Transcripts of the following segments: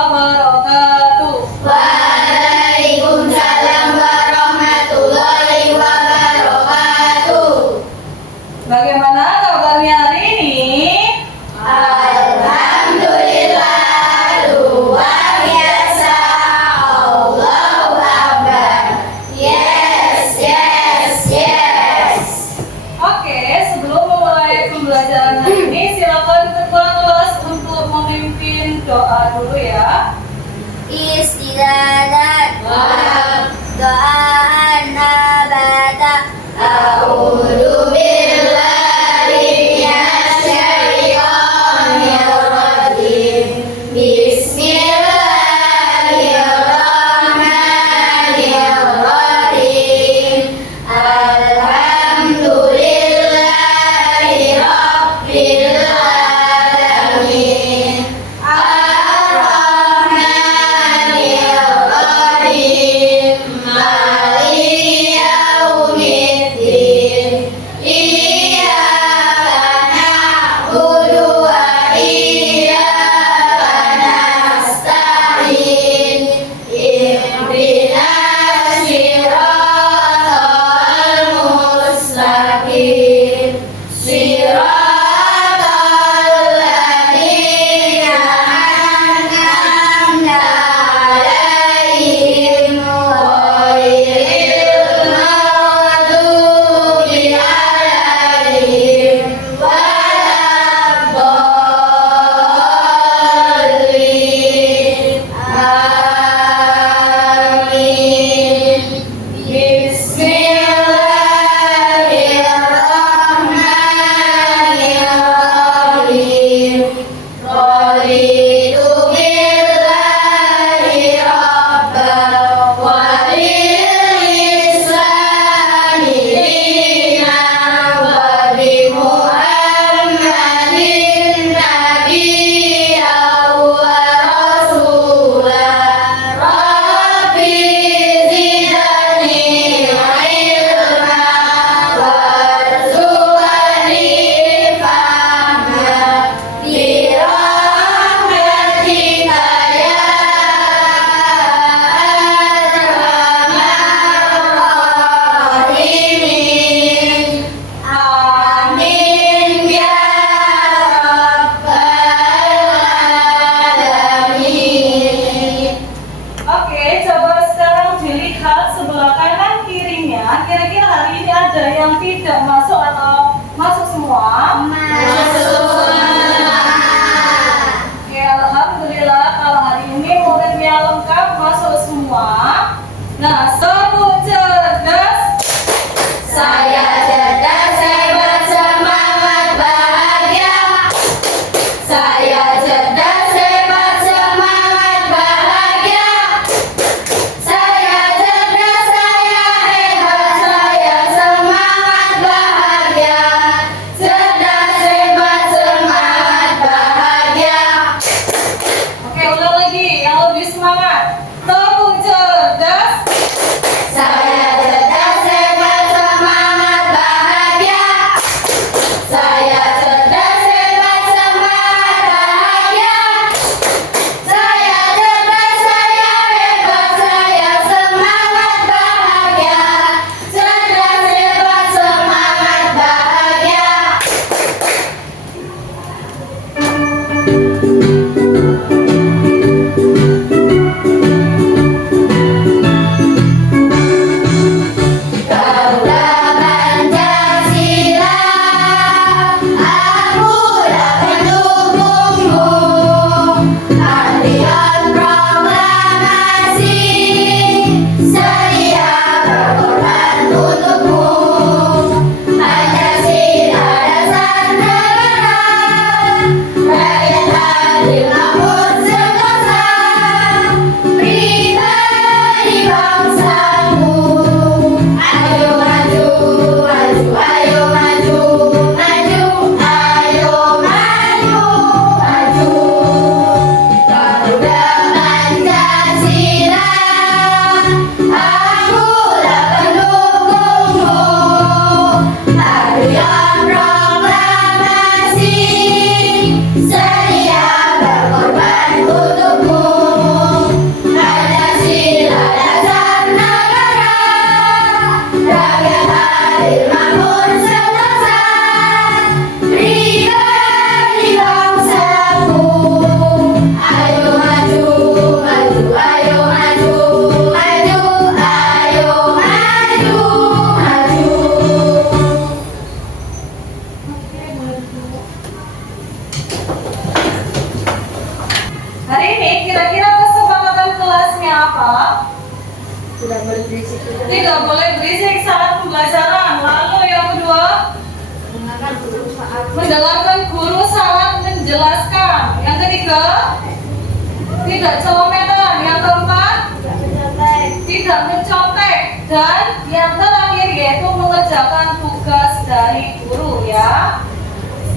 wabarakatuh. Waalaikumsalam warahmatullahi wabarakatuh. Bagaimana kabarnya hari ini? Alhamdulillah, luar biasa. Allahu Akbar. Yes, yes, yes. Oke, sebelum memulai pembelajaran hari ini, silakan ketua kelas untuk memimpin doa dulu ya. Istiadat doa nabata. A'udzu billahi minasyaitonir rajim. Bismillahirrahmanirrahim. Alhamdulillahi rabbil alamin. Ar-Rahmanir-Rahim. Maliki yaumiddin. Iyyaka na'budu wa iyyaka nasta'in. Ihdinas siratal mustaqim. Siratal ladzina an'amta 'alaihim ghairil maghdubi 'alaihim waladdallin. Amin. Bismillahirrahmanirrahim. Raditu billahi rabban wa bil islami dinan wa bi Muhammadin nabiyyan wa rasulan. Rabbi zidni ilma warzuqni fahma bi rahmatika ya arhamar rahimin. Amin ya rabbal alamin. Oke, coba sekarang dilihat sebelah kanan kirinya. Kira-kira hari ini ada yang tidak masuk atau masuk semua? Oke, alhamdulillah kalau hari ini muridnya lengkap masuk semua. Nah, satu cerdas. Saya cerdas, hebat, semangat, bahagia. Saya cerdas, hebat, semangat, bahagia. Saya cerdas, saya hebat, saya semangat, bahagia. Cerdas, hebat, semangat, bahagia. Oke, ulang lagi yang lebih semangat. Satu cerdas. Saya cerdas, hebat, semangat, bahagia. Saya cerdas, hebat, semangat, bahagia. Saya cerdas, saya hebat, saya semangat, bahagia. Cerdas, hebat, semangat, bahagia. Tidak boleh berisik saat pembelajaran. Lalu yang kedua, mendengarkan guru saat menjelaskan. Yang ketiga, tidak cometan. Yang keempat, tidak mencontek. Dan yang terakhir yaitu mengerjakan tugas dari guru ya.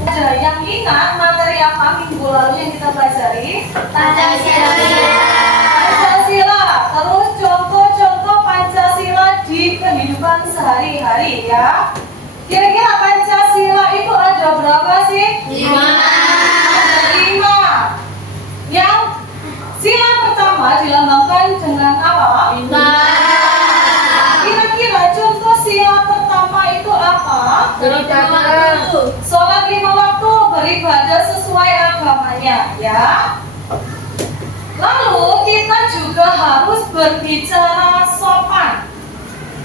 Ada yang ingat materi apa minggu lalu yang kita pelajari? Pancasila. Terus contoh-contoh Pancasila di kehidupan sehari-hari ya. Kira-kira Pancasila itu ada berapa sih? 5. Ada 5. Yang sila pertama dilambangkan dengan apa? Kira-kira contoh sila pertama itu apa? Sholat 5 waktu, beribadah sesuai agamanya ya. Lalu kita juga harus berbicara sopan.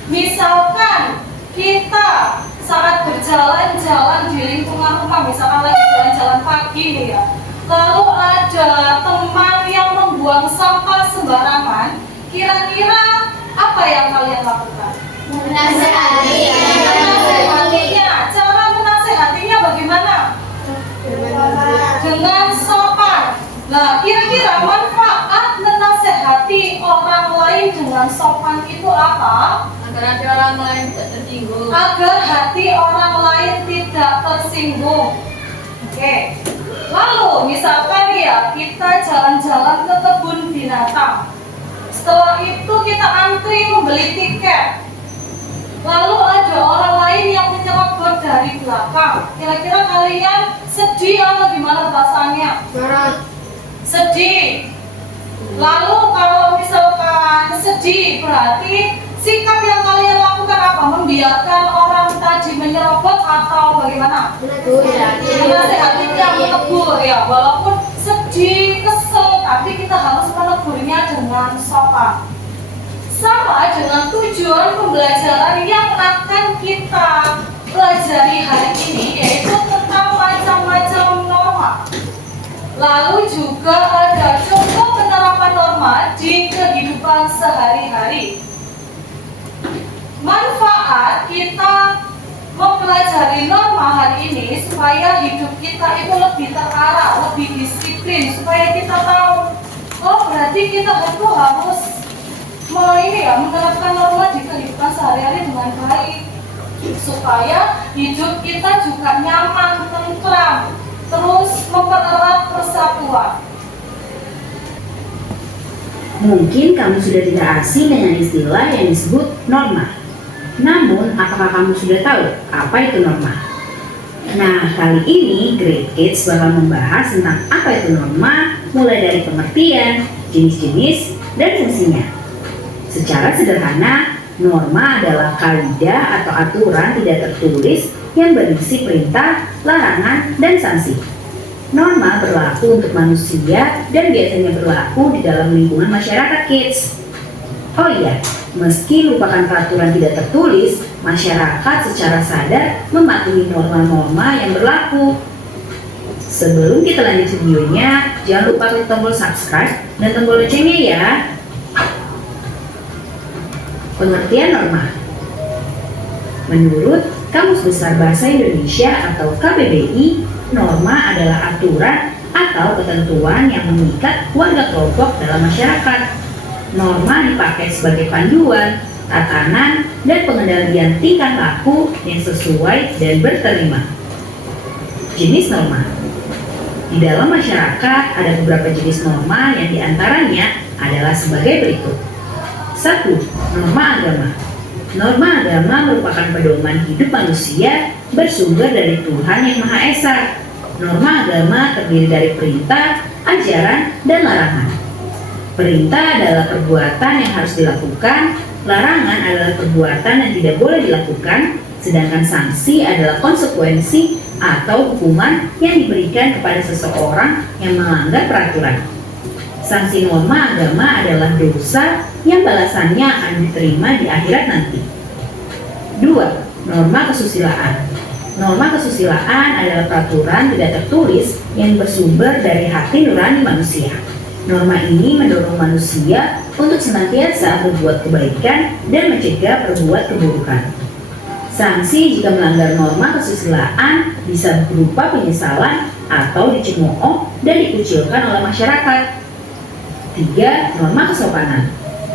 Misalkan kita saat berjalan-jalan di lingkungan rumah, misalkan lagi jalan-jalan pagi nih ya, lalu ada teman yang membuang sampah sembarangan, kira-kira apa yang kalian lakukan? Menasehatinya. Cara menasehatinya bagaimana? Dengan sopan. Nah, kira-kira manfaat menasehati orang lain dengan sopan itu apa? Agar hati orang lain tidak tersinggung. Agar hati orang lain tidak tersinggung. Oke. Lalu misalkan ya kita jalan-jalan ke kebun binatang. Setelah itu kita antri membeli tiket. Lalu ada orang lain yang menyerobot dari belakang. Kira-kira kalian sedih atau gimana perasaannya? Sedih. Lalu kalau misalkan sedih, berarti sikap yang kalian lakukan apa? Membiarkan orang tadi menyerobot atau bagaimana? Menasehatinya, menegur ya. Walaupun sedih, kesel, tapi kita harus menegurnya dengan sopan. Sama dengan tujuan pembelajaran yang akan kita pelajari hari ini, yaitu tentang macam-macam norma. Lalu juga ada contoh penerapan norma di kehidupan sehari-hari. Manfaat kita mempelajari norma hari ini supaya hidup kita itu lebih terarah, lebih disiplin, supaya kita tahu, oh berarti kita itu harus menerapkan norma di kehidupan sehari-hari dengan baik, supaya hidup kita juga nyaman, tentram, terus mempererat persatuan. Mungkin kamu sudah tidak asing dengan istilah yang disebut norma. Namun, apakah kamu sudah tahu apa itu norma? Nah, kali ini Great Kids bakal membahas tentang apa itu norma, mulai dari pengertian, jenis-jenis, dan fungsinya. Secara sederhana, norma adalah kaidah atau aturan tidak tertulis yang berisi perintah, larangan, dan sanksi. Norma berlaku untuk manusia dan biasanya berlaku di dalam lingkungan masyarakat kids. Oh iya, meski merupakan peraturan tidak tertulis, masyarakat secara sadar mematuhi norma-norma yang berlaku. Sebelum kita lanjut videonya, jangan lupa klik tombol subscribe dan tombol loncengnya ya. Pengertian norma. Menurut Kamus Besar Bahasa Indonesia atau KBBI, norma adalah aturan atau ketentuan yang mengikat warga kelompok dalam masyarakat. Norma dipakai sebagai panduan, tatanan, dan pengendalian tingkah laku yang sesuai dan berterima. Jenis norma. Di dalam masyarakat ada beberapa jenis norma yang diantaranya adalah sebagai berikut. 1. Norma agama. Norma agama merupakan pedoman hidup manusia bersumber dari Tuhan Yang Maha Esa. Norma agama terdiri dari perintah, ajaran, dan larangan. Perintah adalah perbuatan yang harus dilakukan, larangan adalah perbuatan yang tidak boleh dilakukan, sedangkan sanksi adalah konsekuensi atau hukuman yang diberikan kepada seseorang yang melanggar peraturan. Sanksi norma agama adalah dosa yang balasannya akan diterima di akhirat nanti. 2. Norma kesusilaan. Norma kesusilaan adalah peraturan tidak tertulis yang bersumber dari hati nurani manusia. Norma ini mendorong manusia untuk senantiasa berbuat kebaikan dan mencegah berbuat keburukan. Sanksi jika melanggar norma kesusilaan bisa berupa penyesalan atau dicemooh dan dikucilkan oleh masyarakat. 3. Norma kesopanan.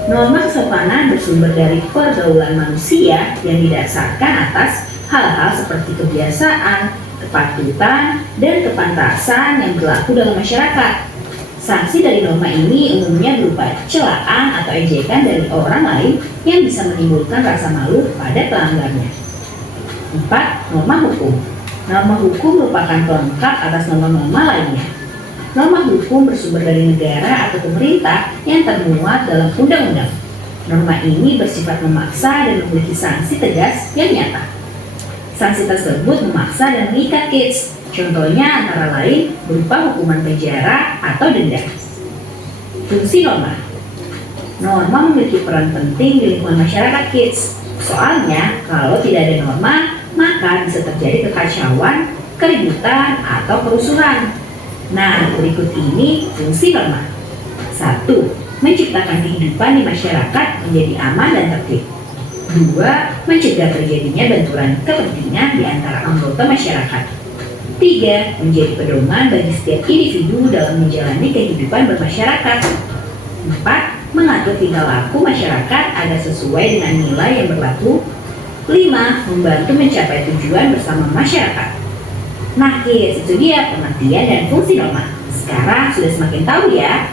Norma kesopanan bersumber dari pergaulan manusia yang didasarkan atas hal-hal seperti kebiasaan, kepatutan, dan kepantasan yang berlaku dalam masyarakat. Sanksi dari norma ini umumnya berupa celaan atau ejekan dari orang lain yang bisa menimbulkan rasa malu pada pelanggarnya. 4. Norma hukum. Norma hukum merupakan pelengkap atas norma-norma lainnya. Norma hukum bersumber dari negara atau pemerintah yang termuat dalam undang-undang. Norma ini bersifat memaksa dan memiliki sanksi tegas yang nyata. Sanksi tersebut memaksa dan mengikat kids. Contohnya antara lain berupa hukuman penjara atau denda. Fungsi norma. Norma memiliki peran penting di lingkungan masyarakat kids. Soalnya kalau tidak ada norma, maka bisa terjadi kekacauan, keributan, atau kerusuhan. Nah, berikut ini fungsi norma. 1. Menciptakan kehidupan di masyarakat menjadi aman dan tertib. 2. Mencegah terjadinya benturan kepentingan di antara anggota masyarakat. 3. Menjadi pedoman bagi setiap individu dalam menjalani kehidupan bermasyarakat. 4. Mengatur tingkah laku masyarakat agar sesuai dengan nilai yang berlaku. 5. Membantu mencapai tujuan bersama masyarakat. Nah kids, itu dia pengertian dan fungsi norma. Sekarang sudah semakin tahu ya.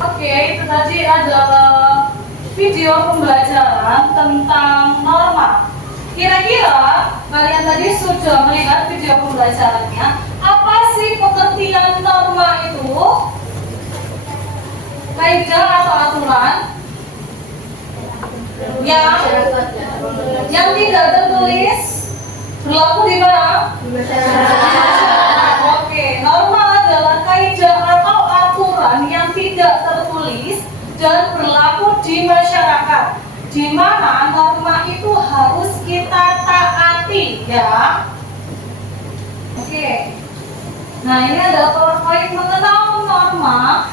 Oke, itu tadi adalah video pembelajaran tentang norma. Kira-kira kalian tadi sudah melihat video pembelajarannya. Apa sih pengertian norma itu? Kaidah atau aturan yang tidak tertulis berlaku di mana? Oke, norma adalah kaidah atau aturan yang tidak tertulis dan berlaku di masyarakat, di mana norma itu harus kita taati, ya. Oke. Nah, ini ada poin mengenal norma.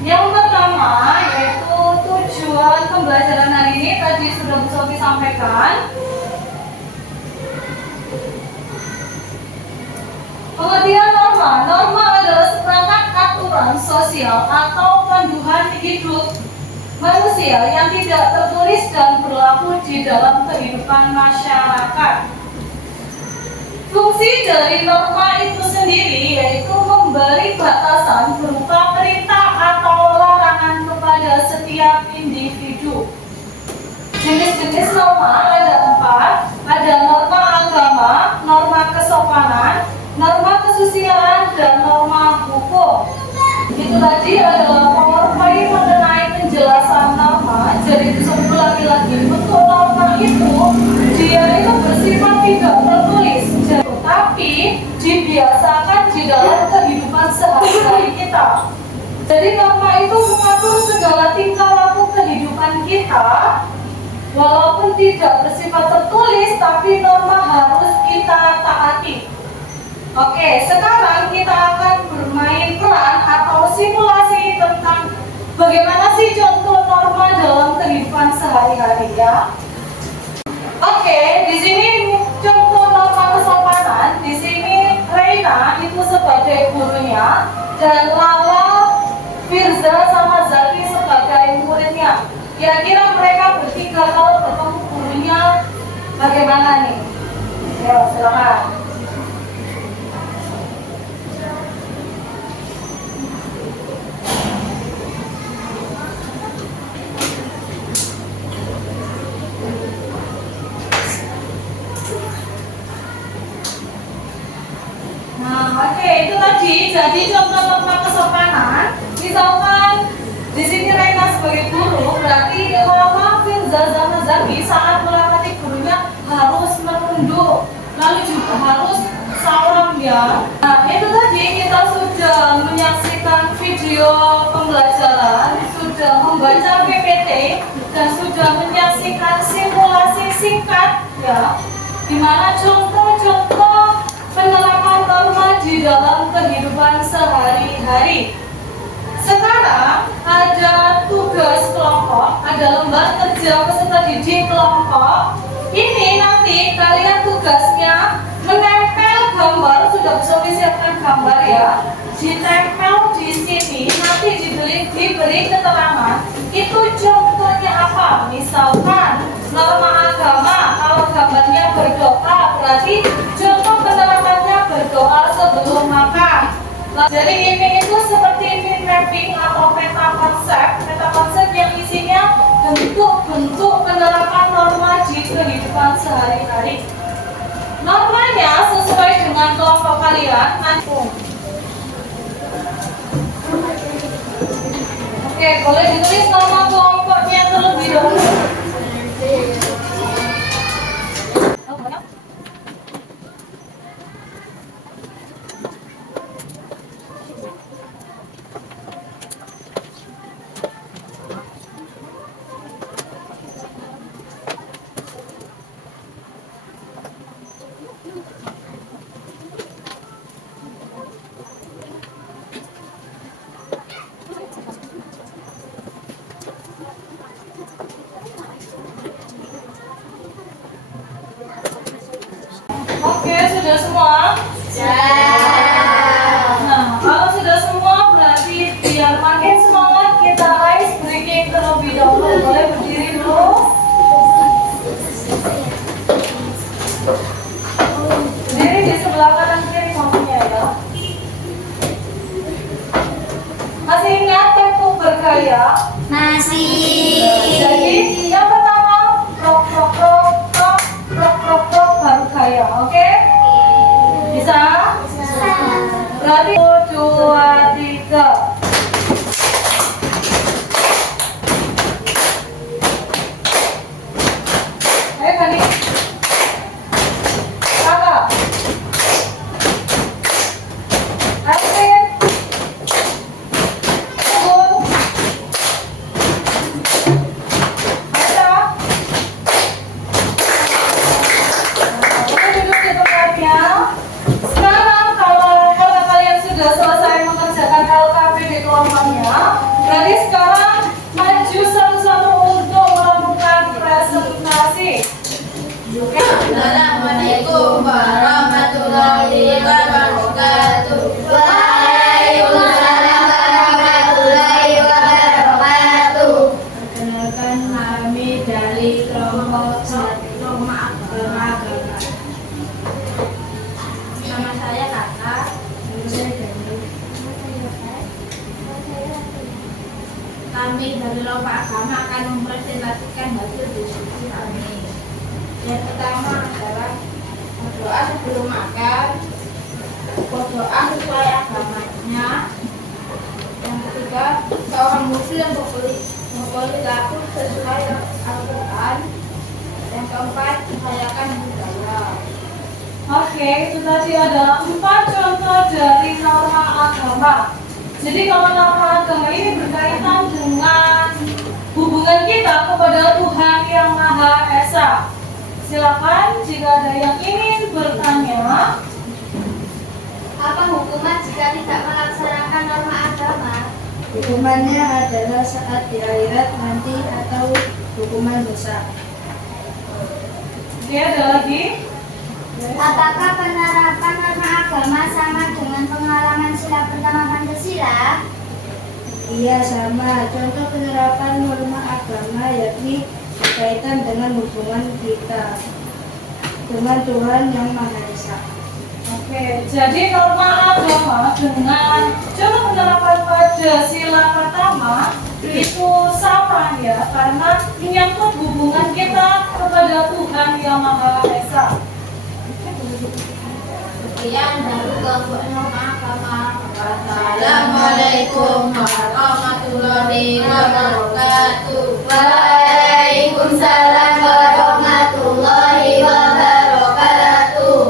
Yang pertama yaitu tujuan pembelajaran hari ini tadi sudah Bu Sofi sampaikan. Pengertian norma. Norma adalah seperangkat aturan sosial atau panduan hidup manusia yang tidak tertulis dan berlaku di dalam kehidupan masyarakat. Fungsi dari norma itu sendiri yaitu memberi batasan berupa perintah atau larangan kepada setiap individu. Jenis-jenis norma ada 4, ada norma agama, norma kesopanan, norma kesusilaan, dan norma hukum. Itu tadi adalah PowerPoint mengenai penjelasan norma. Jadi disebut lagi-lagi untuk norma itu dia itu bersifat tidak tertulis, tetapi dibiasakan di dalam kehidupan sehari-hari kita. Jadi norma itu mengatur segala tingkah laku kehidupan kita, walaupun tidak bersifat tertulis, tapi norma harus kita taati. Oke, sekarang kita akan bermain peran atau simulasi tentang bagaimana sih contoh norma dalam kehidupan sehari-hari, ya. Oke, di sini contoh norma kesopanan. Di sini Reina itu sebagai gurunya dan Lala, Firza, sama Zaki sebagai muridnya. Kira-kira mereka bertiga kalau bertemu gurunya bagaimana nih? Ayo, silakan. Itu tadi, jadi contoh norma kesopanan. Misalkan di sini Reina sebagai guru, berarti Lala, Firza, sama Zaki saat melewati gurunya harus menunduk, lalu juga harus salam, ya. Nah, itu tadi kita sudah menyaksikan video pembelajaran, sudah membaca PPT, dan sudah menyaksikan simulasi singkat, ya, dimana contoh-contoh penerapan norma di dalam kehidupan sehari-hari. Sekarang ada tugas kelompok, ada lembar kerja peserta didik kelompok. Ini nanti kalian tugasnya menempel gambar, sudah bisa disiapkan gambar ya. Ditempel di sini, nanti diberi keterangan. Itu contohnya apa? Misalkan norma agama, kalau gambarnya berdoa, berarti contoh penerapannya berdoa sebelum makan. Jadi ini itu seperti mind mapping atau peta konsep yang isinya bentuk-bentuk penerapan norma di kehidupan sehari-hari. Normanya sesuai dengan kelompok kalian. Oke, boleh ditulis nama kelompoknya terlebih dahulu. Oke, sudah semua? Nah, kalau sudah semua berarti biar makin semangat kita ice breaking terlebih dahulu. Boleh berdiri dulu. Berdiri di sebelah kanan kiri kamunya ya. Masih ingat tempo bergaya? Masih. Jadi yang pertama rock baru gaya, oke? Bisa? Berarti 1, 2, 3. Ayo Gani. Kakak. Alvin. Tunggu. Ayo. Boleh duduk di tempatnya. Sekarang kalau kalian sudah selesai mengerjakan LKP di kelompoknya, berarti sekarang maju satu-satu untuk melakukan presentasi. Assalamualaikum warahmatullahi wabarakatuh. Waalaikumsalam warahmatullahi wabarakatuh. Perkenalkan kami dari kelompok Norma Agama. Nama saya Kakak. Nama saya Dani. Kami dari Lomba Agama akan mempresentasikan hasil diskusi kami. Yang pertama adalah berdoa sebelum makan, berdoa sesuai agamanya. Yang ketiga, seorang muslim berperilaku sesuai Al-Quran. Yang keempat, merayakan budaya. Oke, itu tadi adalah 4 contoh dari norma agama. Jadi kalau norma agama ini berkaitan dengan hubungan kita kepada Tuhan Yang Maha Esa. Silakan jika ada yang ingin bertanya. Apa hukuman jika tidak melaksanakan norma agama? Hukumannya adalah saat di akhirat nanti atau hukuman dosa. Oke, ada lagi? Apakah penerapan norma agama sama dengan pengalaman sila pertama Pancasila? Iya sama. Contoh penerapan norma agama yakni berkaitan dengan hubungan kita dengan Tuhan Yang Maha Esa. Oke, jadi norma agama dengan contoh penerapan pada sila pertama itu sama ya, karena menyangkut hubungan kita kepada Tuhan Yang Maha Esa. Sekian dari kelompok norma agama. Wassalamualaikum warahmatullahi wabarakatuh. Waalaikumsalam warahmatullahi wabarakatuh.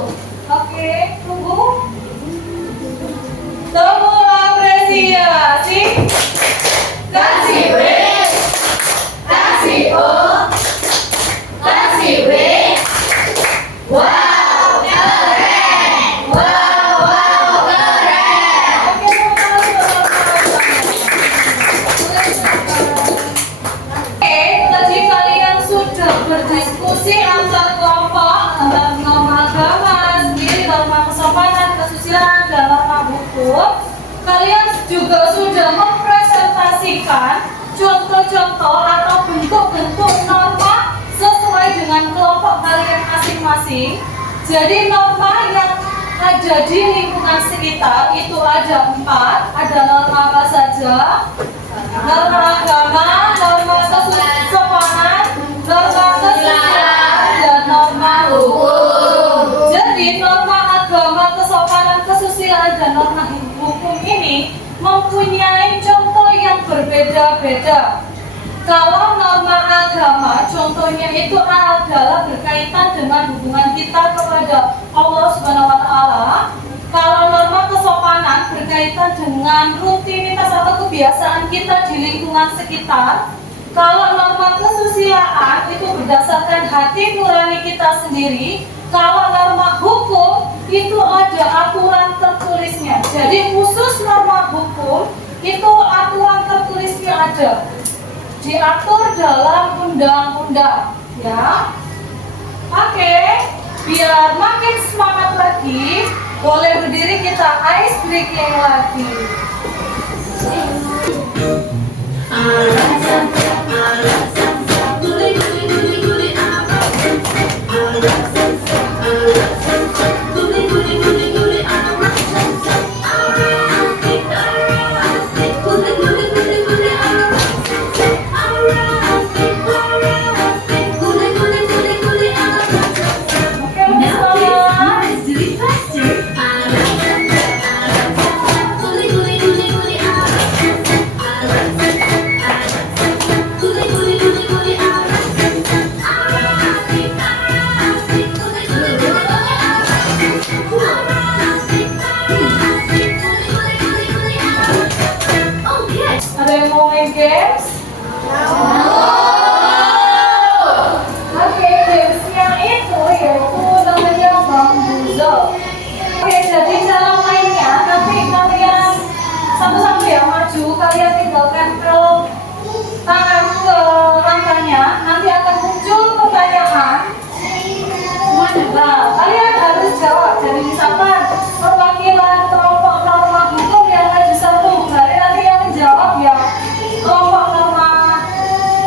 Oke, tunggu. Tunggu apresiasi. Kasih W, kasih O, kasih W. Wow, keren. Wow, keren. Oke, teman-teman. memberikan contoh-contoh atau bentuk-bentuk norma sesuai dengan kelompok kalian masing-masing. Jadi norma yang ada di lingkungan sekitar itu ada 4. Ada norma apa saja? Norma agama, norma kesopanan, norma kesusilaan, dan norma hukum. Jadi norma agama, kesopanan, kesusilaan, dan norma hukum ini mempunyai contoh yang berbeda-beda. Kalau norma agama, contohnya itu adalah berkaitan dengan hubungan kita kepada Allah Subhanahu wa Ta'ala. Kalau norma kesopanan berkaitan dengan rutinitas atau kebiasaan kita di lingkungan sekitar. Kalau norma kesusilaan itu berdasarkan hati nurani kita sendiri. Kalau norma hukum itu ada aturan tertulisnya. Jadi khusus norma hukum itu aturan tertulisnya ada. Diatur dalam undang-undang, ya. Oke, biar makin semangat lagi, boleh berdiri kita ice breaking lagi. Ada yang mau main games? Oke, gamesnya itu yaitu namanya bambuzo. Oke, jadi cara mainnya nanti kalian satu-satu ya maju, kalian tinggal tempel tangan ke langkahnya, nanti akan muncul pertanyaan. Nah, kalian harus jawab. Jadi misalkan perwakilan kelompok norma hukum yang maju satu, berarti nanti yang menjawab ya kelompok norma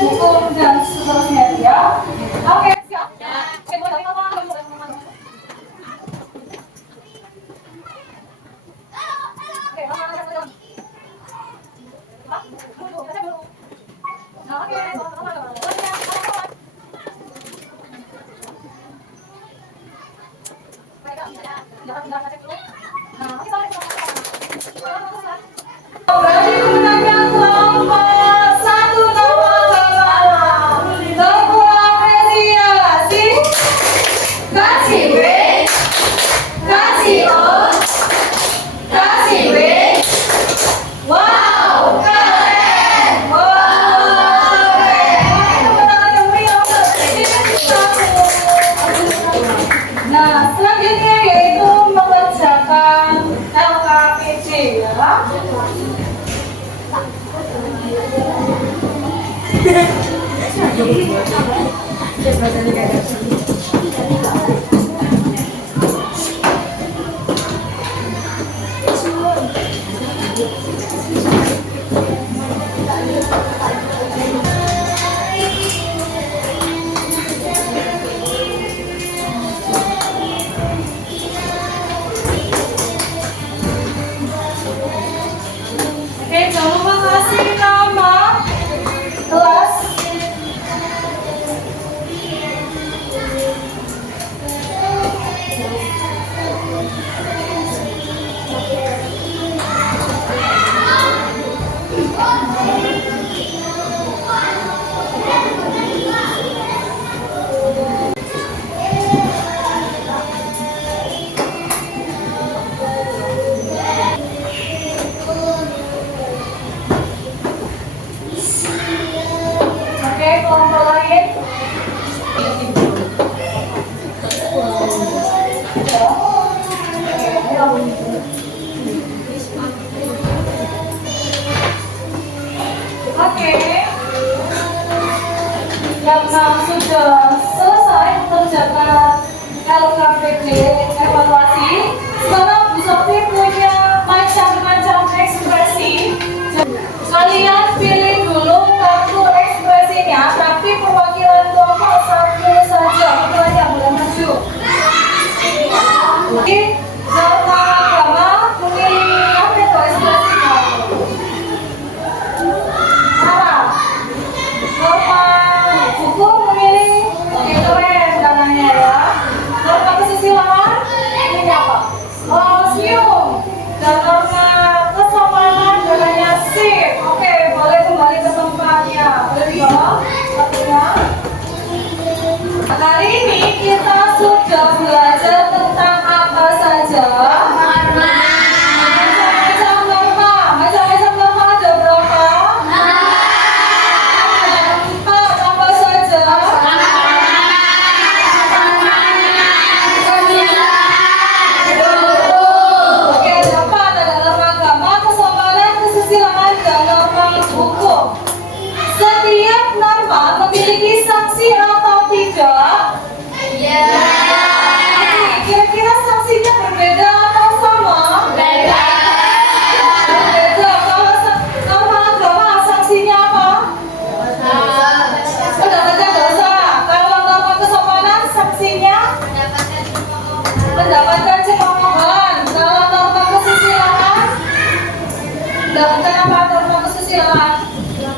hukum dan seterusnya ya. Oke, siap. Berarti kemenangan kelompok satu nomor 8. Sebuah apresiasi. Kasih B, kasih O, kasih B. Wow, keren. Wow, keren. Kemenangan yang meriah. Nah, selanjutnya yaitu mengerjakan LKPD ya. Oke, jangan lupa kasih nama kelas. Oke, kelompok lain. Oke. Karena sudah selesai mengerjakan LKPD evaluasi, sekarang Bu Sofi punya macam-macam ekspresi. Kalian pilih norma memiliki sanksi atau tidak? Kira-kira sanksinya berbeda atau sama? Berbeda. Kalau norma agama sanksinya apa? Mendapatkan dosa. Kalau norma kesopanan sanksinya mendapatkan cemoohan. Kalau norma kesusilaan mendapatkan apa? Norma kesusilaan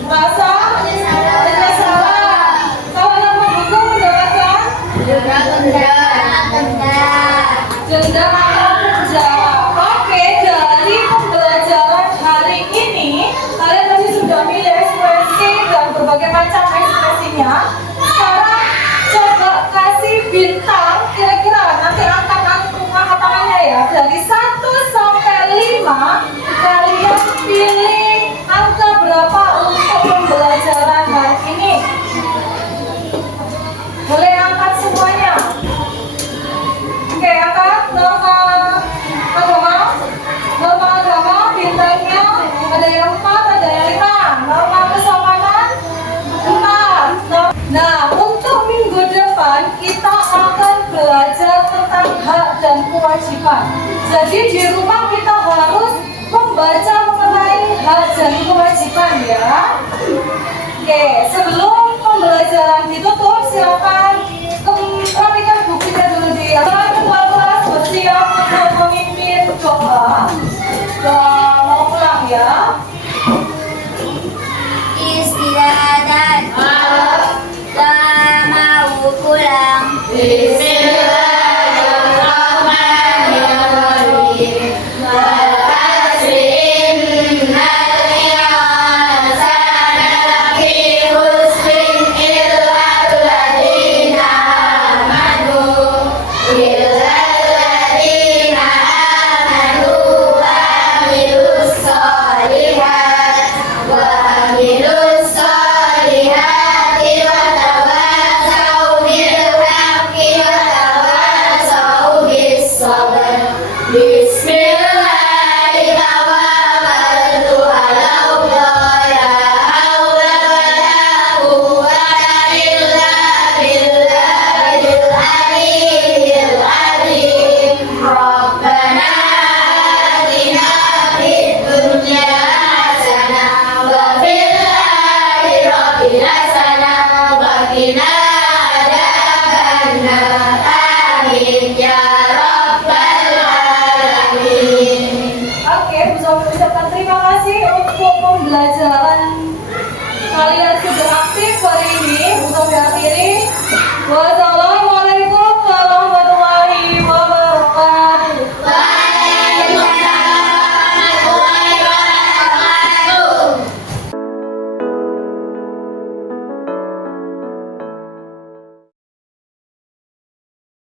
rasa penyesalan. Kalau norma hukum mendapatkan denda atau penjara. Oke, dari pembelajaran hari ini kalian tadi sudah milih ekspresi dan berbagai macam ekspresinya. Sekarang coba kasih bintang, kira-kira nanti angkat tangannya ya, dari 1 sampai 5 kalian pilih angka berapa untuk pembelajaran hari ini. Boleh angkat semuanya. Oke, angkat norma agama bintangnya ada yang 4, ada yang 5. Norma kesopanan 4. Nah, untuk minggu depan kita akan belajar tentang hak dan kewajiban. Jadi di rumah kita harus membaca mengenai hak dan kewajiban ya. Oke, sebelum pembelajaran ditutup silakan